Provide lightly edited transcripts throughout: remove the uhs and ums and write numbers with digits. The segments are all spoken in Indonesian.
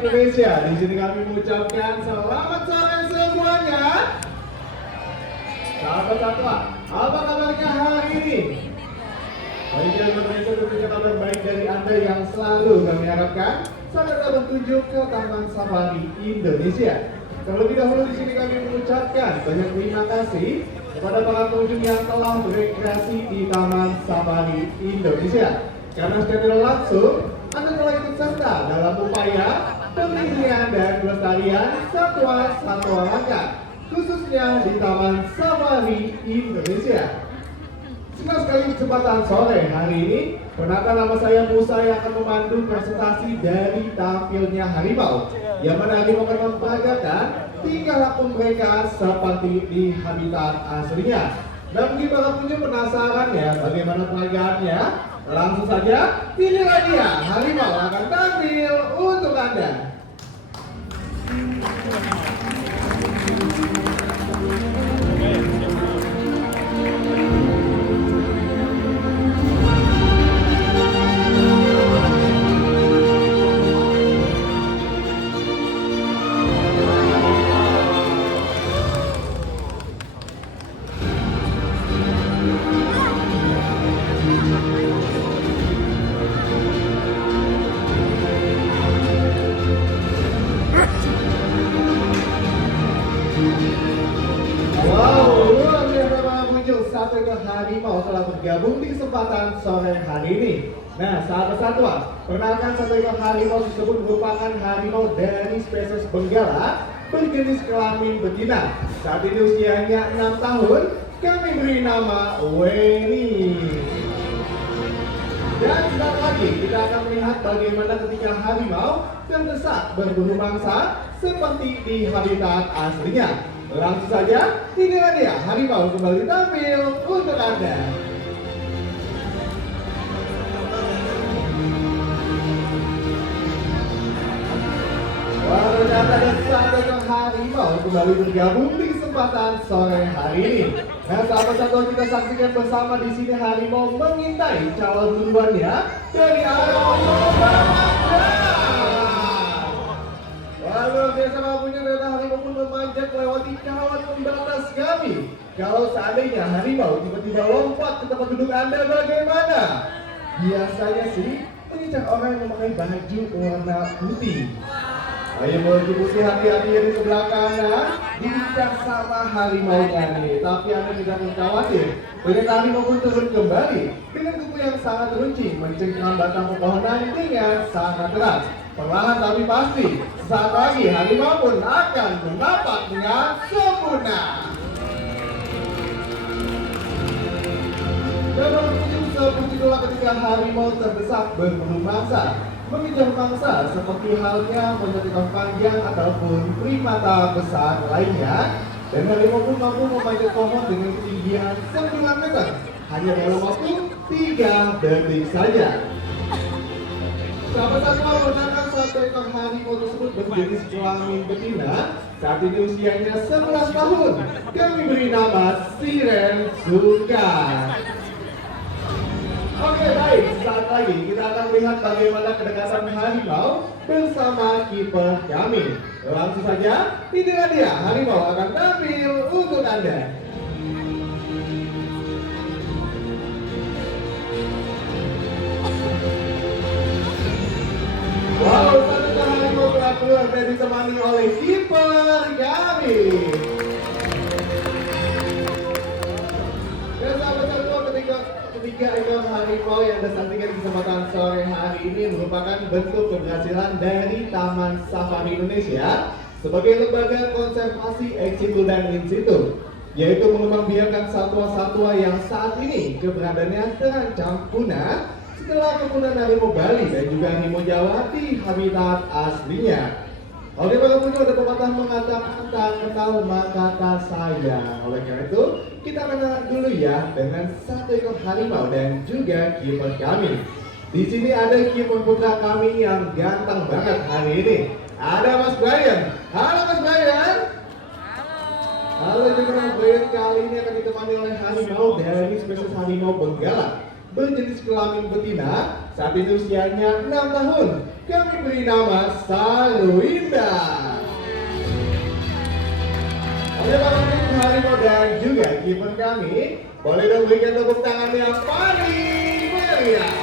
Indonesia. Di sini kami mengucapkan selamat sore semuanya. Sahabat satwa, apa kabarnya hari ini? Baik dari Indonesia, tentunya kabar baik dari Anda yang selalu kami harapkan saat Anda berkunjung ke Taman Safari Indonesia. Terlebih dahulu di sini kami mengucapkan banyak terima kasih kepada para pengunjung yang telah berekreasi di Taman Safari Indonesia. Karena secara langsung Anda telah ikut serta dalam upaya pelestarian dan pelestarian satwa-satwa langka, khususnya di Taman Safari Indonesia. Senang sekali kesempatan sore hari ini, perkenalkan nama saya Musa yang akan memandu presentasi dari tampilnya harimau, yang mana harimau akan memperagakan tingkah laku mereka seperti di habitat aslinya. Dan mungkin para pengunjung penasaran ya bagaimana peragaannya? Langsung saja, inilah dia harimau akan tampil untuk Anda. Satu ekor harimau telah bergabung di kesempatan sore hari ini. Nah, sahabat satwa, perkenalkan satu ekor harimau tersebut merupakan harimau dari spesies Benggala berjenis kelamin betina. Saat ini usianya 6 tahun, kami beri nama Weni. Dan sebentar lagi kita akan melihat bagaimana ketika harimau terdesak berburu mangsa seperti di habitat aslinya. Langsung saja, inilah dia harimau kembali tampil untuk Anda. Wah, ternyata ada satu ekor harimau kembali bergabung di kesempatan sore hari ini. Nah, sahabat-sahabat, kita saksikan bersama di sini harimau mengintai calon duluannya dari arah barat. Lalu biasa punya ternyata harimau pun memanjat melewati kawan pembatas kami. Kalau seandainya harimau tiba-tiba lompat ke tempat duduk Anda, bagaimana? Biasanya sih mengincar orang yang memakai baju warna putih. Ayo baju putih, hati-hati di sebelah kanan, diincar sama harimau nih. Tapi Anda tidak perlu khawatir, ternyata harimau pun turun kembali dengan kuku yang sangat runcing mencengkram batang pepohonan dengan sangat keras. Perlahan tapi pasti, saat lagi harimau pun akan mendapat dengan sempurna. Dan berkunjung seperti itulah ketika harimau terdesak berburu mangsa, mengejar mangsa seperti halnya monyet ekor panjang ataupun primata besar lainnya. Dan harimau pun mampu memanjat pohon dengan ketinggian 9 meter hanya dalam waktu 3 detik saja. Sahabat satwa, menangkan satu ekor harimau tersebut berjenis kelamin betina. Saat ini usianya 11 tahun. Kami beri nama Siren Suka. Oke, baik, saat lagi kita akan melihat bagaimana kedekatan harimau bersama kiper kami. Langsung saja, inilah dia harimau akan tampil untuk Anda. Wow, satu harimau telah keluar dan ditemani oleh kiper kami. Dan sahabat-sahabat, ketiga ekor harimau yang Anda saksikan di kesempatan sore hari ini merupakan bentuk keberhasilan dari Taman Safari Indonesia sebagai lembaga konservasi ex situ dan in situ, yaitu mengembangbiakkan satwa-satwa yang saat ini keberadaannya terancam punah setelah kepunahan harimau Bali dan juga harimau Jawa di habitat aslinya. Oke, para pengunjung, ada pepatah mengatakan tak kenal maka tak sayang. Oleh karena itu, kita kenalan dulu ya dengan satu ekor harimau dan juga kiper kami. Di sini ada kiper putra kami yang ganteng banget hari ini. Ada Mas Brian. Halo Mas Brian. Halo juga Mas Brian. Kali ini akan ditemani oleh harimau dari spesies harimau Benggala berjenis kelamin betina. Saat ini usianya 6 tahun. kami beri nama Selalu Indah. Oke, Pak harimau dan juga kiper kami, boleh dong berikan tepuk tangan yang paling meriah.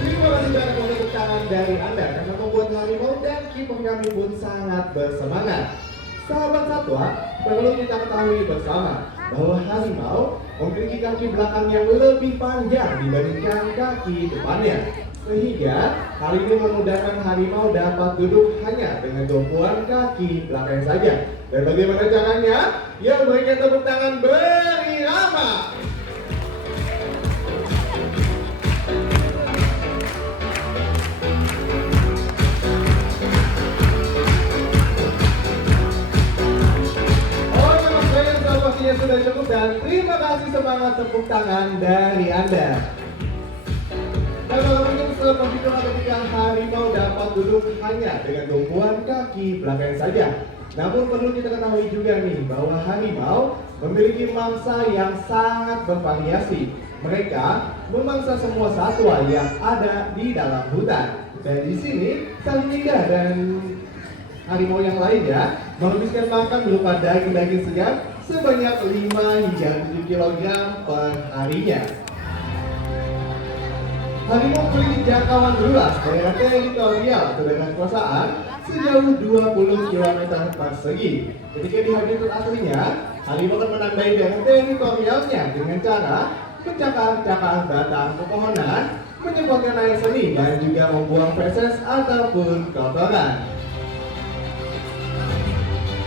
Terima kasih banyak untuk tepuk tangan dari Anda karena membuat harimau dan kiper kami pun sangat bersemangat. Sahabat satwa, perlu kita ketahui bersama bahwa harimau memiliki kaki belakang yang lebih panjang dibandingkan kaki depannya. Sehingga hal ini memudahkan harimau dapat duduk hanya dengan tumpuan kaki belakang saja. Dan bagaimana caranya? Yuk berikan tepuk tangan berirama. Pastinya sudah cukup dan terima kasih semangat tepuk tangan dari Anda. Dan bagaimana setelah itulah ketika harimau dapat duduk hanya dengan tumpuan kaki belakang saja. Namun perlu kita ketahui juga nih bahwa harimau memiliki mangsa yang sangat bervariasi. Mereka memangsa semua satwa yang ada di dalam hutan. Dan di sini Salinida dan harimau yang lainnya menghabiskan makan berupa daging-daging segar sebanyak 5 hingga 7 kg per harinya. Harimau memiliki jangkauan luas daerah teritorial dengan kekuasaan sejauh 20 km persegi. Ketika di habitat aslinya, harimau akan menandai daerah teritorialnya dengan cara mencakar-cakar batang pepohonan, menyebabkan air seni dan juga membuang feses ataupun kotoran.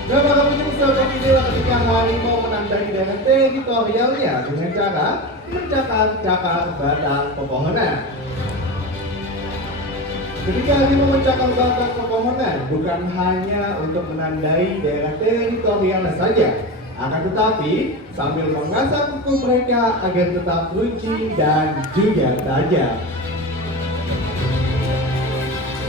Dan bagaimana seperti inilah ketika harimau menandai daerah teritorialnya dengan cara mencakar-cakar batang pepohonan. Ketika harimau mencakar batang pepohonan bukan hanya untuk menandai daerah teritorialnya saja, akan tetapi sambil mengasah kuku mereka agar tetap runcing dan juga tajam.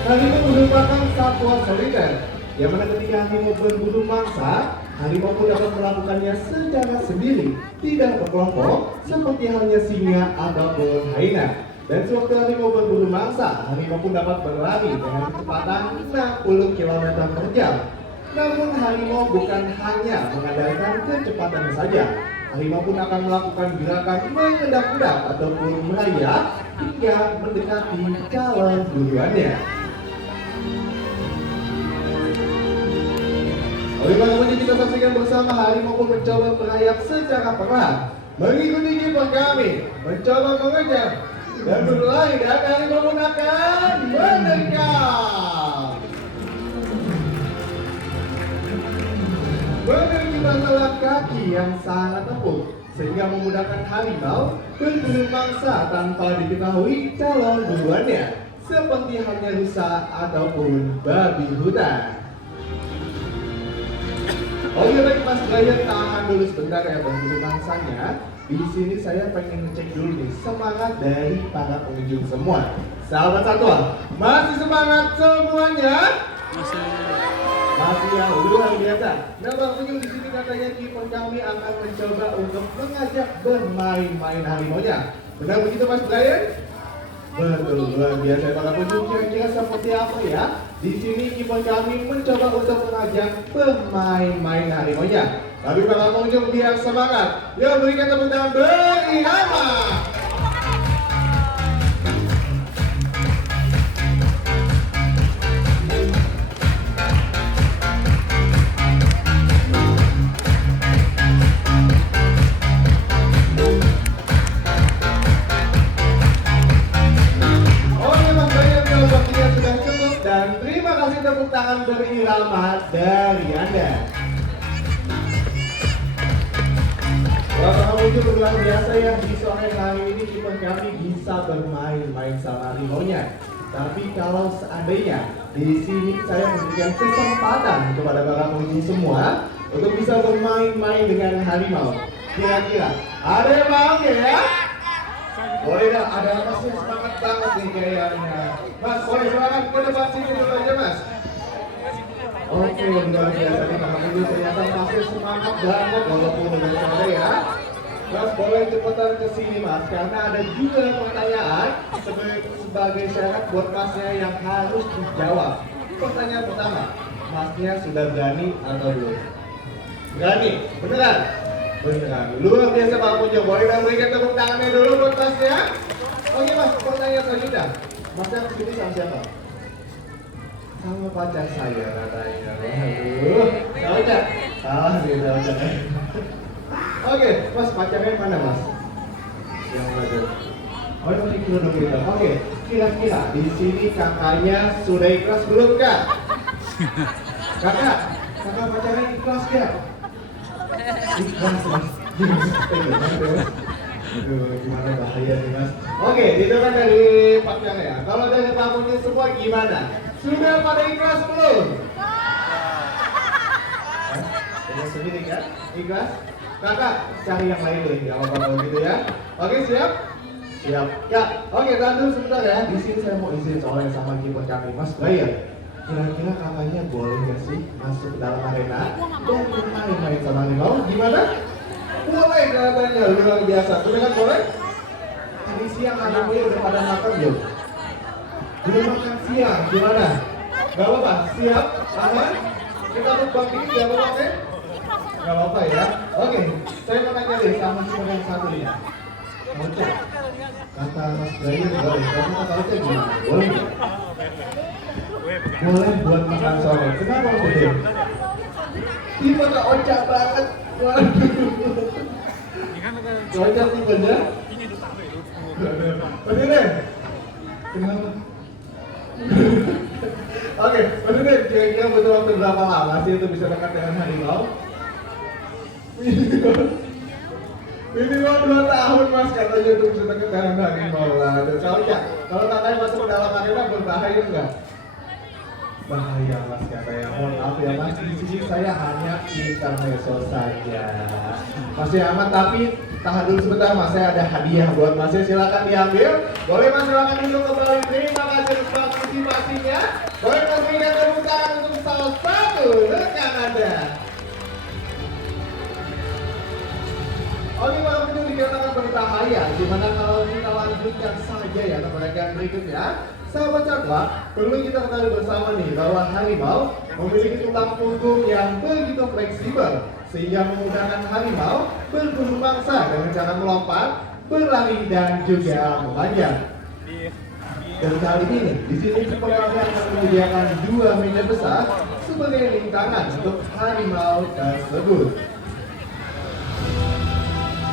Harimau merupakan satwa solider, yang mana ketika harimau berburu mangsa, harimau pun dapat melakukannya secara sendiri, tidak berkelompok seperti halnya singa ataupun hyena. Dan sewaktu harimau berburu mangsa, harimau pun dapat berlari dengan kecepatan 60 km per jam. Namun harimau bukan hanya mengandalkan kecepatan saja, harimau pun akan melakukan gerakan mengendap-endap ataupun merayap hingga mendekati calon buruannya. Oleh bagaimana kita saksikan bersama harimau pun mencoba merayap secara perlahan, mengikuti kiper kami, mencoba mengejar dan berlari dan harimau pun akan menerkam. Memiliki masalah kaki yang sangat empuk sehingga memudahkan harimau berburu mangsa tanpa diketahui calon buruannya, seperti halnya rusa ataupun babi hutan. Oh iya baik Mas Brian, tahan dulu sebentar ya berburu mangsanya. Di sini saya pengen ngecek dulu nih semangat dari para pengunjung semua. Sahabat satwa, masih semangat semuanya? Masih ya, luar biasa. Nah Bang Pengunjung di sini katanya kiper kami akan mencoba untuk mengajak bermain-main harimaunya. Benar begitu Mas Brian? Betul, luar biasa para pengunjung, kira-kira seperti apa ya? Di sini kiper kami mencoba untuk mengajak bermain-main harimaunya. Tapi para pengunjung biar semangat, yuk berikan tepuk tangan berirama. Tepuk tangan berirama dari Anda. Bapak pengunjung luar biasa ya, di sore hari ini kiper kami bisa bermain-main sama harimaunya. Tapi kalau seandainya di sini saya memberikan kesempatan kepada para pengunjung semua untuk bisa bermain-main dengan harimau, kira-kira ada yang mau ya? Boleh dah, ada apa sih semangat banget nih kayaknya. Mas, boleh semangat ke depan sini dulu aja Mas. Oke, luar biasa nih Pak Hamid, ternyata masih semangat banget walaupun dengan sore ya. Mas boleh cepetan ke sini Mas, karena ada juga pertanyaan sebagai syarat buat Masnya yang harus dijawab. Pertanyaan pertama, Masnya sudah berani atau belum? Berani, beneran? Beneran, luar biasa Pak Punjo. Boleh kita berikan tepuk tangannya dulu buat Masnya? Oke Mas, pertanyaan selanjutnya. Masnya kesini sama siapa? Sama pacar saya katanya. Waduh, cocok. Salah sih, cocok. Oke, Mas pacarnya mana Mas? Yang mana? Oh, ini dulu kita. Oke, kira-kira di sini kakaknya sudah ikhlas belum Kak? Kakak pacarnya ikhlas Kak? Ikhlas Mas. Aduh, gimana bahaya nih Mas. Oke, itu kan dari pacarnya. Kalau dari Pak Punjo semua gimana? Sudah pada ikhlas belum? Udah sendiri kan? Ikhlas? Kakak, cari yang lain deh, nggak apa-apa kalau gitu ya. Oke, siap? Siap. Ya, oke, tahan dulu sebentar ya. Di sini saya mau izin soalnya sama kiper kami, Mas Brian. Kira-kira kakaknya boleh nggak sih masuk ke dalam arena dan bermain-main sama harimau? Gimana? Boleh katanya, luar biasa. Beneran boleh? Tadi siang harimau udah pada makan belum? Belum makan siang, gimana? Gak apa-apa, siap? Aman? Kita berbang dikit, gak apa-apa ya? Gak apa-apa ya? Oke, saya mau tanya deh sama si yang satu ini. Ocak, kata Mas Brian boleh, kamu kata Ocak gimana? Boleh nggak? Boleh buat makan sore. Kenapa Mas Brian? Tipe Kak Ocak banget. Waduh. Ocak tipenya? Bener deh. Kenapa? Oke, bener deh. Kira-kira butuh waktu berapa lama sih itu bisa dekat dengan harimau? Minimal 2 tahun Mas katanya untuk bisa dekat dengan harimau lah. Kalau kakaknya masuk ke dalam arena berbahaya enggak? Bahaya Mas katanya. Mohon maaf ya Mas, di sini saya hanya intermezzo saja. Masih aman, tapi tahan dulu sebentar Mas, saya ada hadiah buat Mas. Silakan diambil. Boleh Mas, silakan duduk kembali. Terima kasih atas partisipasinya. Boleh Mas berikan tepuk tangan untuk salah satu rekan Anda. Oke, Pak Punjo dikatakan berbahaya. Gimana kalau kita lanjutkan saja ya ke pertanyaan berikutnya? Sahabat Cakwa, perlu kita ketahui bersama nih bahwa harimau memiliki tulang punggung yang begitu fleksibel sehingga memudahkan harimau berburu mangsa dengan cara melompat, berlari dan juga memanjat. Dan kali ini di sini pengelola akan menyediakan 2 meja besar sebagai rintangan untuk harimau tersebut.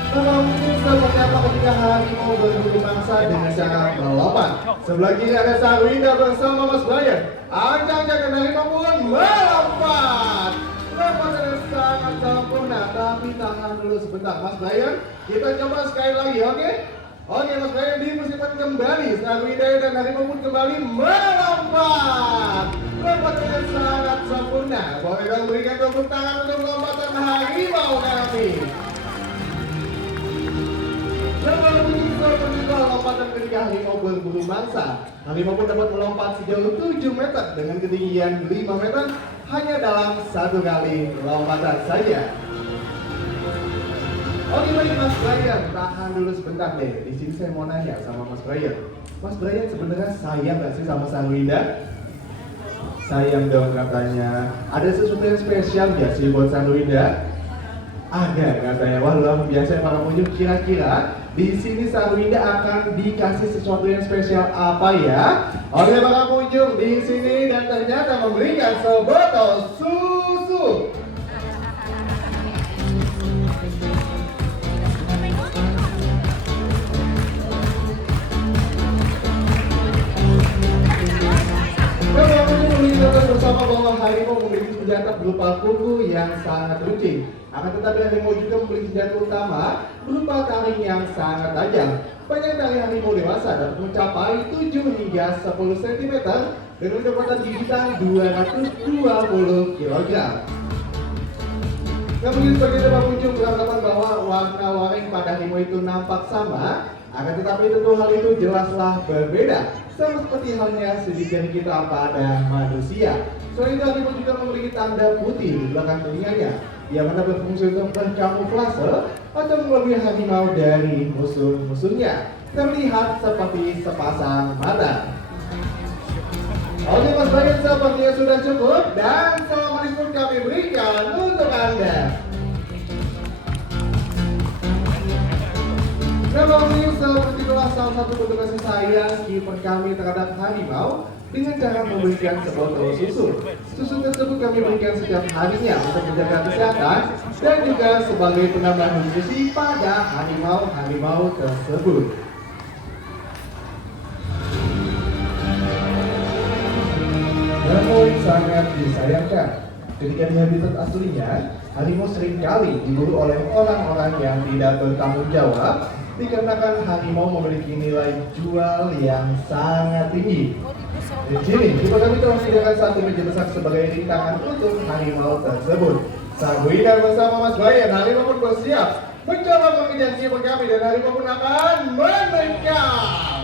Kalau mungkin seperti apa ketika harimau berburu mangsa dengan cara melompat. Sebelah kiri ada Sarwinda bersama Mas Brian. Ancang-ancang harimau pun melompat. Lompatannya sangat sempurna, tapi tahan dulu sebentar Mas Brian. Kita coba sekali lagi, oke? Oke Mas Brian, dipersiapkan kembali. Sarwinda dan harimau pun kembali melompat. Lompatannya sangat sempurna. Boleh dong berikan tepuk tangan untuk lompatan harimau kami. Lompatan ketika harimau berburu mangsa. Harimau pun dapat melompat sejauh 7 meter dengan ketinggian 5 meter hanya dalam 1 kali lompatan saja. Oke baik Mas Brian, tahan dulu sebentar deh. Di sini saya mau nanya sama Mas Brian. Mas Brian sebenarnya sayang nggak sih sama Sarwinda? Sayang dong katanya. Ada sesuatu yang spesial nggak sih buat Sarwinda? Ada katanya. Wah luar biasa para pengunjung. Kira-kira di sini Sarwinda akan dikasih sesuatu yang spesial apa ya? Oke para pengunjung di sini dan ternyata memberikan sebotol susu. Bersama bahwa harimau memiliki senjata berupa kuku yang sangat runcing. Akan tetapi harimau juga memiliki senjata utama berupa taring yang sangat tajam. Panjang tali harimau dewasa dapat mencapai 7 hingga 10 cm dengan kecepatan gigitan 220 kg. Namun sebagai tempat kunjung beranggapan bahwa warna-warni pada harimau itu nampak sama, akan tetapi tentu hal itu jelaslah berbeda, sama seperti halnya sidik jari kita pada manusia. Selain itu harimau juga memiliki tanda putih di belakang telinganya. yang mana berfungsi untuk berkamuflase atau mengelabui harimau dari musuh-musuhnya. Terlihat seperti sepasang mata. Oke Mas Bayu, sepertinya sudah cukup dan salam manis pun kami berikan untuk Anda. Memang ini seperti itulah salah satu bentuk kasih sayang kiper kami terhadap harimau dengan cara memberikan sebotol susu. Susu tersebut kami berikan setiap harinya untuk menjaga kesehatan dan juga sebagai penambah nutrisi pada harimau-harimau tersebut. Namun sangat disayangkan, ketika di habitat aslinya, harimau seringkali diburu oleh orang-orang yang tidak bertanggung jawab dikarenakan harimau memiliki nilai jual yang sangat tinggi. Di sini, kita kami telah menyediakan satu meja besar sebagai rintangan untuk harimau tersebut. Sabuina bersama Mas Bayan, harimau pun bersiap mencoba mengejar kiper kami dan harimau pun akan mendekat.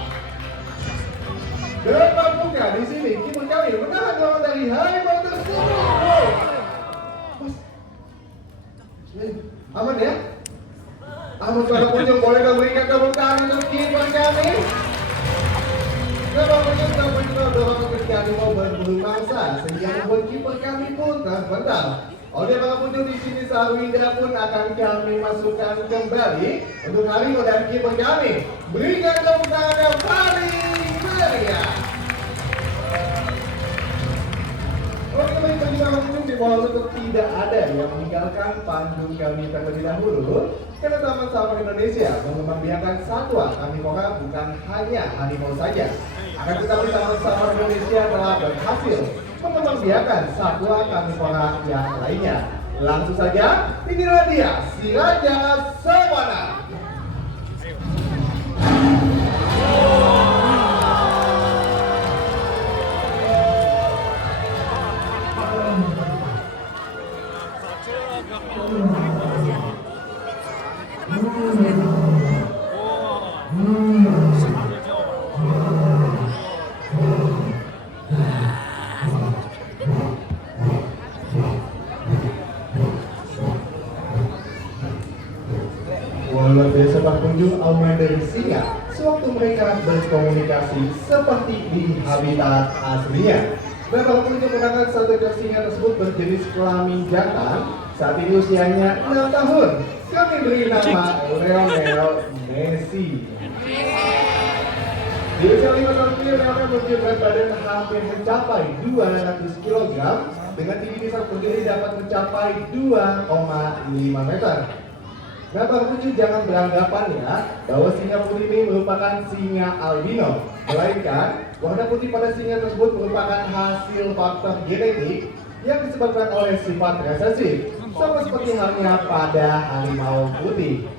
Depan buka di sini, kiper kami menahan lawan dari harimau tersebut. Mas, aman ya? Aman pada Punjung, boleh kau berikan tepuk tangan untuk kiper kami? Depan Punjung dapat juga dorong ketika harimau berburu mangsa sehingga membuat kiper kami pun terpental. Oleh para Punjung di sini Sarwinda pun akan kami masukkan kembali untuk harimau dan kiper kami. Berikan tepuk tangan yang paling meriah. Oke, baik bagi para pengunjung di bawah untuk tidak ada yang meninggalkan panggung kami terlebih dahulu karena Taman Safari Indonesia mengembangbiakan satwa karnivora bukan hanya harimau saja. Akan tetapi Taman Safari Indonesia telah berhasil mengembangbiakan satwa karnivora yang lainnya. Langsung saja, inilah dia si Raja Savana. Luar biasa pengunjung aumen dari singa sewaktu mereka berkomunikasi seperti di habitat aslinya. Dan para pengunjung menangkap satu ekor singa tersebut berjenis kelamin jantan. Saat ini usianya 6 tahun. Kami beri nama Lionel Messi. Di usia 5 tahun ini, Lionel memiliki berat badan hampir mencapai 200 kg dengan tinggi besar berdiri dapat mencapai 2,5 meter. Nah, para pengunjung jangan beranggapan ya bahwa singa putih ini merupakan singa albino, melainkan warna putih pada singa tersebut merupakan hasil faktor genetik yang disebabkan oleh sifat resesif, sama seperti halnya pada harimau putih.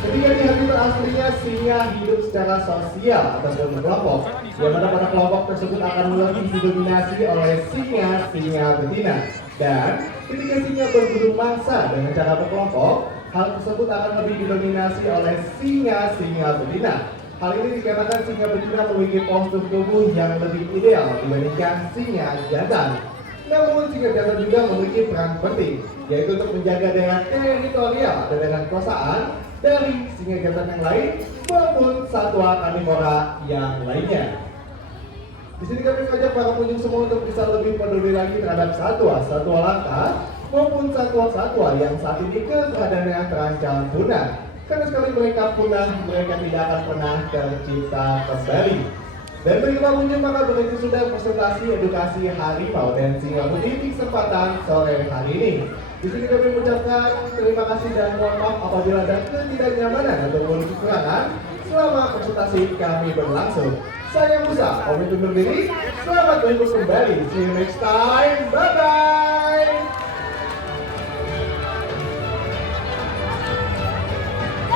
Ketika di habitat aslinya, singa hidup secara sosial atau berkelompok, yang mana pada kelompok tersebut akan lebih didominasi oleh singa betina. Dan ketika singa berburu mangsa dengan cara berkelompok, hal tersebut akan lebih didominasi oleh singa betina. Hal ini dikarenakan singa betina memiliki postur tubuh yang lebih ideal dibandingkan singa jantan. Namun singa jantan juga memiliki peran penting, yaitu untuk menjaga daerah teritorial dan daerah kekuasaan dari singa jantan yang lain maupun satwa karnivora yang lainnya. Di sini kami mengajak para pengunjung semua untuk bisa lebih peduli lagi terhadap satwa langka maupun satwa-satwa yang saat ini keberadaannya terancam punah. Karena sekali mereka punah, mereka tidak akan pernah tercipta kembali. Dan bagi para pengunjung, maka begitu sudah presentasi edukasi harimau dan singa putih di kesempatan sore hari ini. Di sini kami mengucapkan terima kasih dan mohon maaf apabila ada ketidaknyamanan atau kekurangan selama presentasi kami berlangsung. Saya Musa, pamit undur diri. Selamat berjumpa kembali. See you next time. Bye.